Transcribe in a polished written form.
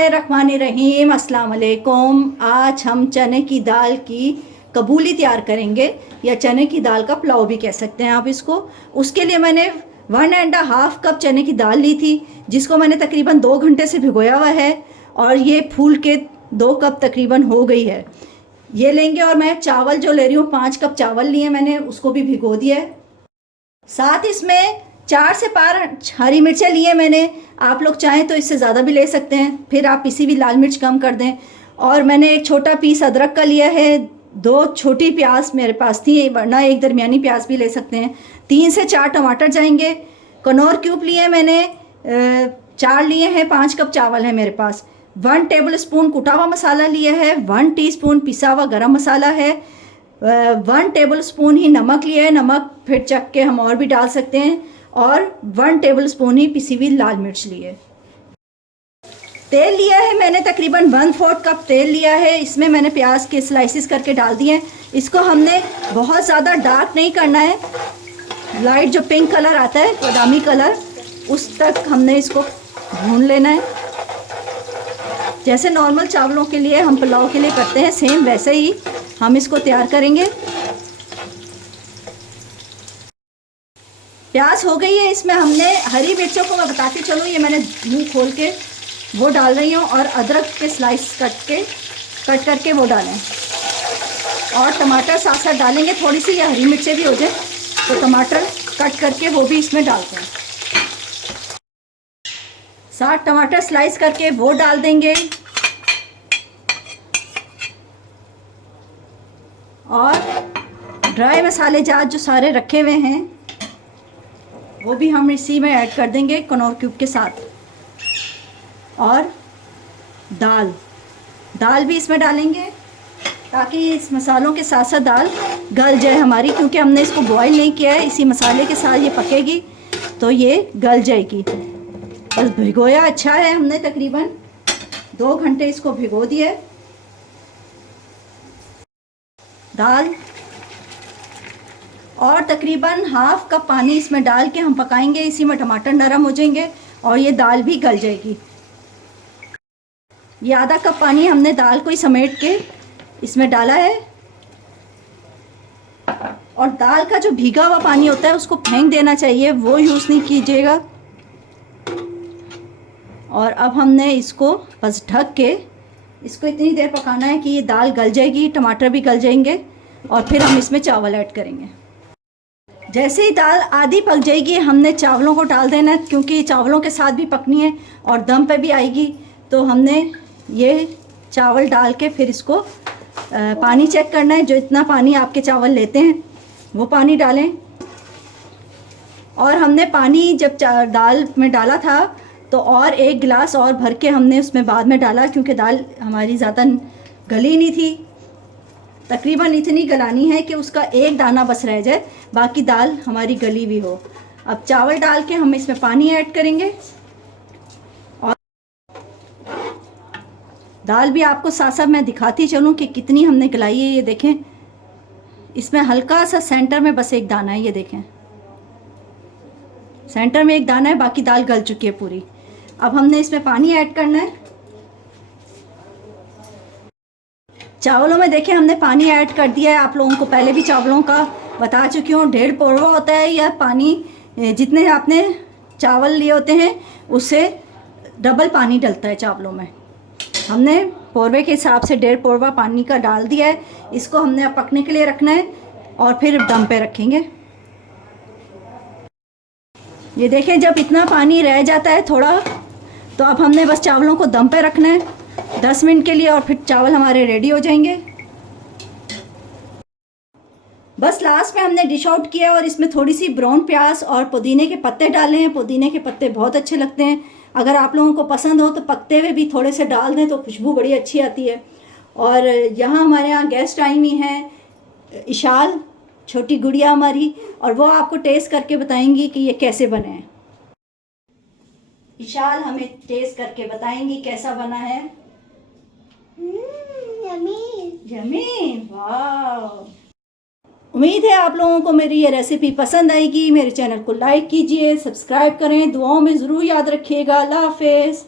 बिस्मिल्लाहिर्रहमानिर्रहीम, अस्सलाम वालेकुम। आज हम चने की दाल की कबूली तैयार करेंगे या चने की दाल का पुलाव भी कह सकते हैं आप इसको। उसके लिए मैंने 1.5 कप चने की दाल ली थी, जिसको मैंने तकरीबन 2 घंटे से भिगोया हुआ है और ये फूल के 2 कप तकरीबन हो गई है। ये लेंगे और मैं चावल जो ले रही हूँ 5 कप चावल लिए मैंने, उसको भी भिगो दिया है। साथ इसमें 4 से 5 हरी मिर्चें लिए मैंने, आप लोग चाहें तो इससे ज़्यादा भी ले सकते हैं, फिर आप इसी भी लाल मिर्च कम कर दें। और मैंने एक छोटा पीस अदरक का लिया है, 2 छोटी प्याज मेरे पास थी, वरना एक दरमियानी प्याज भी ले सकते हैं। 3 से 4 टमाटर जाएंगे। कनौर क्यूब लिए मैंने 4 लिए हैं। 5 कप चावल है मेरे पास। 1 टेबल स्पून कुटा हुआ मसाला लिया है। 1 टीस्पून पिसा हुआ गरम मसाला है। 1 टेबल स्पून ही नमक लिया है, नमक फिर चख के हम और भी डाल सकते हैं। और 1 टेबल स्पून ही पिसी हुई लाल मिर्च ली है। तेल लिया है मैंने तकरीबन 1/4 कप तेल लिया है। इसमें मैंने प्याज के स्लाइसिस करके डाल दिए हैं। इसको हमने बहुत ज़्यादा डार्क नहीं करना है, लाइट जो पिंक कलर आता है, बादामी कलर, उस तक हमने इसको भून लेना है। जैसे नॉर्मल चावलों के लिए हम पुलाव के लिए करते हैं, सेम वैसे ही हम इसको तैयार करेंगे। प्याज हो गई है, इसमें हमने हरी मिर्चों को मैं बताती चलूँ, ये मैंने मुंह खोल के वो डाल रही हूँ, और अदरक के स्लाइस कट करके वो डालें, और टमाटर साथ साथ डालेंगे। थोड़ी सी ये हरी मिर्चें भी हो जाए तो टमाटर कट करके वो भी इसमें डालते हैं। साथ टमाटर स्लाइस करके वो डाल देंगे, और ड्राई मसाले जात जो सारे रखे हुए हैं वो भी हम इसी में ऐड कर देंगे कनौर क्यूब के साथ। और दाल भी इसमें डालेंगे, ताकि इस मसालों के साथ साथ दाल गल जाए हमारी, क्योंकि हमने इसको बॉईल नहीं किया है, इसी मसाले के साथ ये पकेगी तो ये गल जाएगी। बस भिगोया अच्छा है हमने, तकरीबन 2 घंटे इसको भिगो दिए। दाल और तकरीबन 1/2 कप पानी इसमें डाल के हम पकाएंगे। इसी में टमाटर नरम हो जाएंगे और ये दाल भी गल जाएगी। ये आधा कप पानी हमने दाल को ही समेट के इसमें डाला है। और दाल का जो भीगा हुआ पानी होता है उसको फेंक देना चाहिए, वो यूज़ नहीं कीजिएगा। और अब हमने इसको बस ढक के इसको इतनी देर पकाना है कि ये दाल गल जाएगी, टमाटर भी गल जाएंगे, और फिर हम इसमें चावल ऐड करेंगे। जैसे ही दाल आधी पक जाएगी हमने चावलों को डाल देना है, क्योंकि चावलों के साथ भी पकनी है और दम पे भी आएगी। तो हमने ये चावल डाल के फिर इसको पानी चेक करना है, जो इतना पानी आपके चावल लेते हैं वो पानी डालें। और हमने पानी जब दाल में डाला था तो और 1 गिलास और भर के हमने उसमें बाद में डाला, क्योंकि दाल हमारी ज़्यादा गली नहीं थी। तकरीबन इतनी गलानी है कि उसका 1 दाना बस रह जाए, बाकी दाल हमारी गली भी हो। अब चावल डाल के हम इसमें पानी ऐड करेंगे, और दाल भी आपको साथ साथ मैं दिखाती चलूँ कि कितनी हमने गलाई है। ये देखें, इसमें हल्का सा सेंटर में बस 1 दाना है, ये देखें सेंटर में 1 दाना है, बाकी दाल गल चुकी है पूरी। अब हमने इसमें पानी ऐड करना है। चावलों में देखें हमने पानी ऐड कर दिया है। आप लोगों को पहले भी चावलों का बता चुकी हूँ, 1.5 पौवा होता है, या पानी जितने आपने चावल लिए होते हैं उससे डबल पानी डलता है चावलों में। हमने पौवे के हिसाब से 1.5 पौवा पानी का डाल दिया है। इसको हमने अब पकने के लिए रखना है और फिर दम पे रखेंगे। ये देखें, जब इतना पानी रह जाता है थोड़ा, तो अब हमने बस चावलों को दम पे रखना है 10 मिनट के लिए, और फिर चावल हमारे रेडी हो जाएंगे। बस लास्ट में हमने डिश आउट किया और इसमें थोड़ी सी ब्राउन प्याज और पुदीने के पत्ते डाले हैं। पुदीने के पत्ते बहुत अच्छे लगते हैं, अगर आप लोगों को पसंद हो तो पकते हुए भी थोड़े से डाल दें तो खुशबू बड़ी अच्छी आती है। और यहाँ हमारे यहाँ गेस्ट आई हुई हैं, इशाल, छोटी गुड़िया हमारी, और वो आपको टेस्ट करके बताएंगी कि ये कैसे बने हैं। इशाल हमें टेस्ट करके बताएंगी कैसा बना है। यम्मी, वाह। उम्मीद है आप लोगों को मेरी ये रेसिपी पसंद आएगी। मेरे चैनल को लाइक कीजिए, सब्सक्राइब करें, दुआओं में ज़रूर याद रखिएगा। अल्लाह हाफ़िज़।